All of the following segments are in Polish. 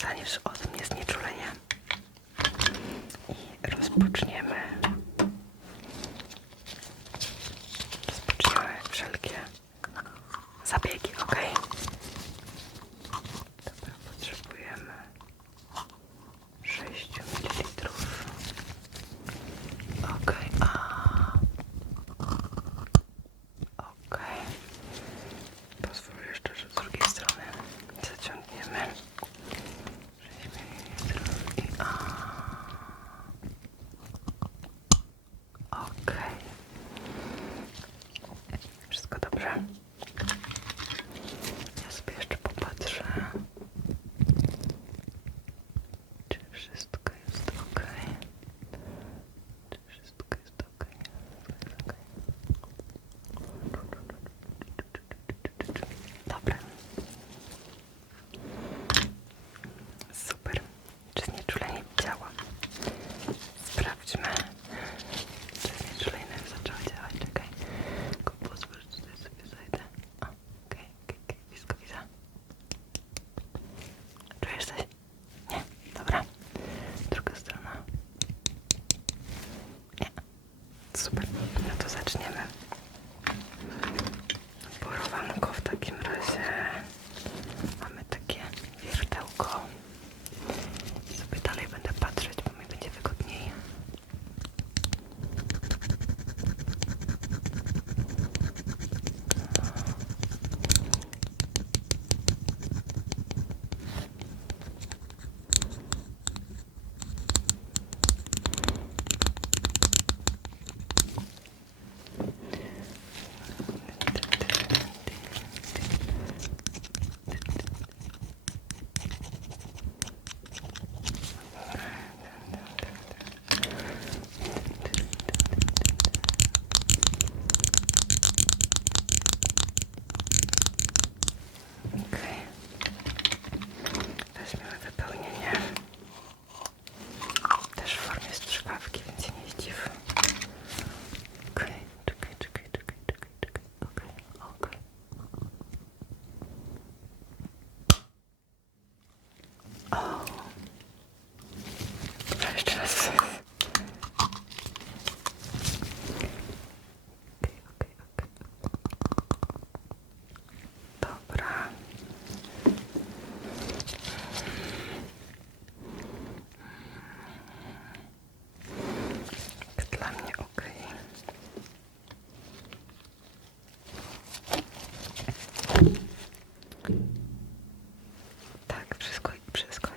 dostaniesz ode mnie znieczulenie i rozpoczniemy rozpoczniemy wszelkie zabiegi, ok? wszystko.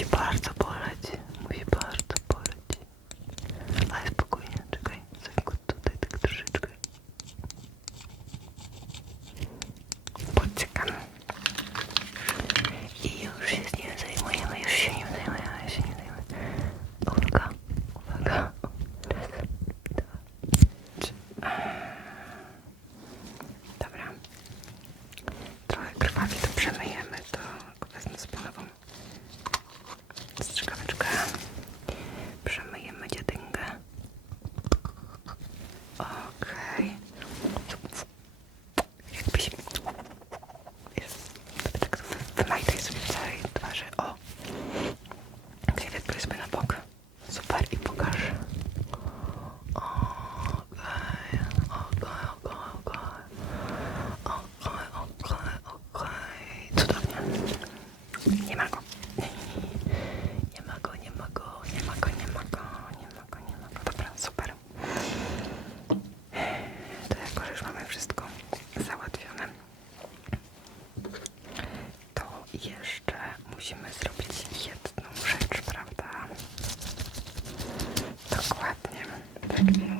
Спасибо, Артем. Thank you.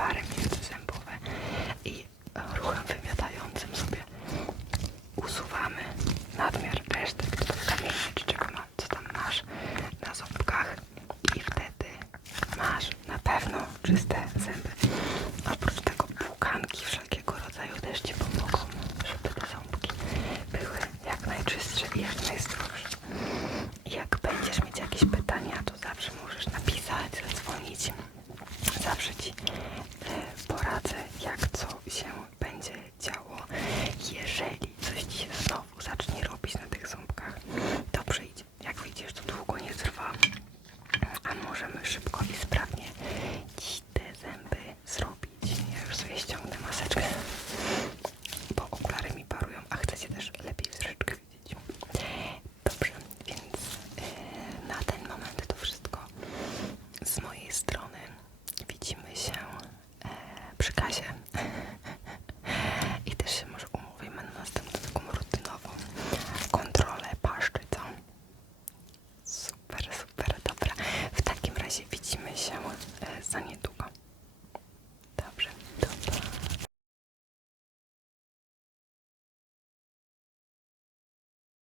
about him